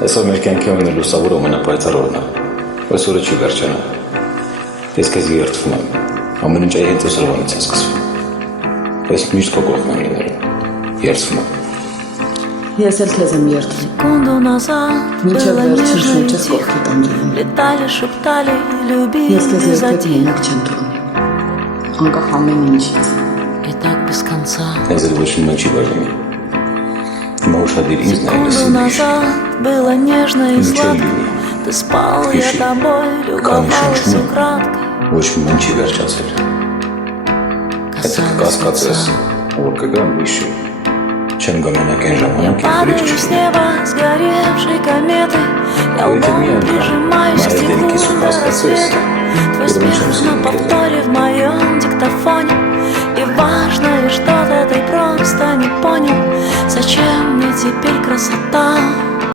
Այսօր մեր կյանքի ամենալուսավոր ամենապայծառ օրն է, այսօրը չի վերջանա, ես քեզ երդվում եմ, ամեն ինչ հենց այսօրվանից է սկսվում, ես միշտ քո կողքն եմ լինելու, երդվում եմ։ Ես էլ քեզ եմ երդվում, մինչև վերջին շունչս կողքիդ եմ դնում, ես քեզ երբեք մենակ չեմ թողնի, անկախ ամեն ինչից։ Ես էլ ոչ մի բան չի բաժանի, հիմա ուշադիր ինձ նայելս ոչ մի բան չի վերջացել, հետը կկասկածես, որ կգամ վիշի, չեմ գա մենակ այն ժամանակ և И важное что-то ты просто не понял. Зачем мне теперь красота?